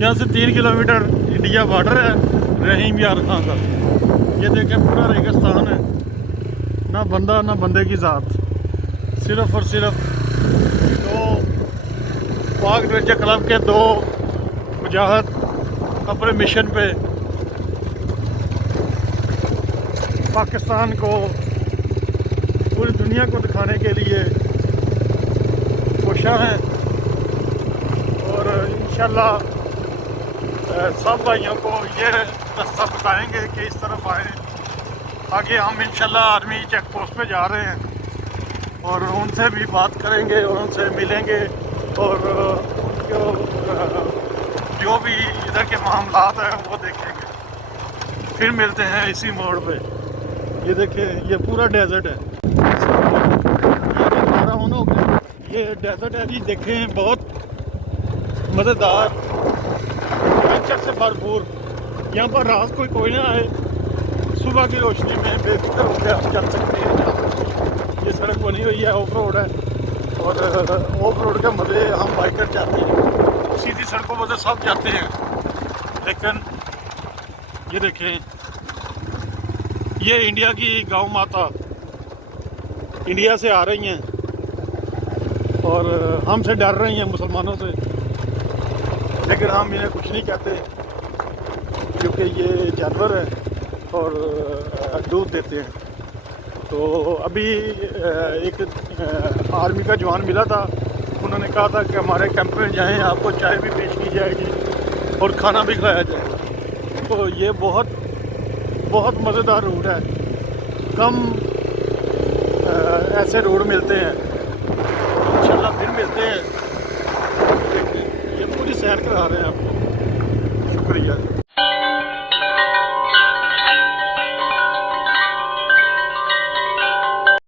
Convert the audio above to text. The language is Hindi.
यहाँ से 3 किलोमीटर इंडिया बॉर्डर है रहीम यार खां का। ये देखें पूरा रेगिस्तान है, ना बंदा ना बंदे की ज़ात, सिर्फ़ और सिर्फ दो पाक एडवेंचर क्लब के दो मुजाहिद अपने मिशन पे पाकिस्तान को पूरी दुनिया को दिखाने के लिए कोशिश हैं। और इंशाल्लाह सब भाइयों को ये रास्ता बताएंगे कि इस तरफ आए। आगे हम इंशाल्लाह आर्मी चेक पोस्ट पे जा रहे हैं और उनसे भी बात करेंगे और उनसे मिलेंगे और उनको जो भी इधर के मामलात हैं वो देखेंगे। फिर मिलते हैं इसी मोड़ पे। ये देखिए ये पूरा डेजर्ट है, ये डेजर्ट है जी। देखें बहुत मज़ेदार, एडवेंचर से भरपूर। यहाँ पर रात कोई ना आए, सुबह की रोशनी में बेफिक्र होकर आप चल सकते हैं। ये सड़क बनी हुई है, ऑफ रोड है और ऑफ रोड के मज़े हम बाइकर जाते हैं। सीधी सड़कों पर तो सब जाते हैं, लेकिन ये देखें ये इंडिया की गौ माता इंडिया से आ रही हैं और हमसे डर रही हैं, मुसलमानों से। लेकिन हम इन्हें कुछ नहीं कहते क्योंकि ये जानवर है और दूध देते हैं। तो अभी एक आर्मी का जवान मिला था, उन्होंने कहा था कि हमारे कैंप में जाएं, आपको चाय भी पेश की जाएगी और खाना भी खिलाया जाएगा। तो ये बहुत मज़ेदार रूट है, कम ऐसे रोड मिलते हैं। इंशाल्लाह फिर मिलते हैं।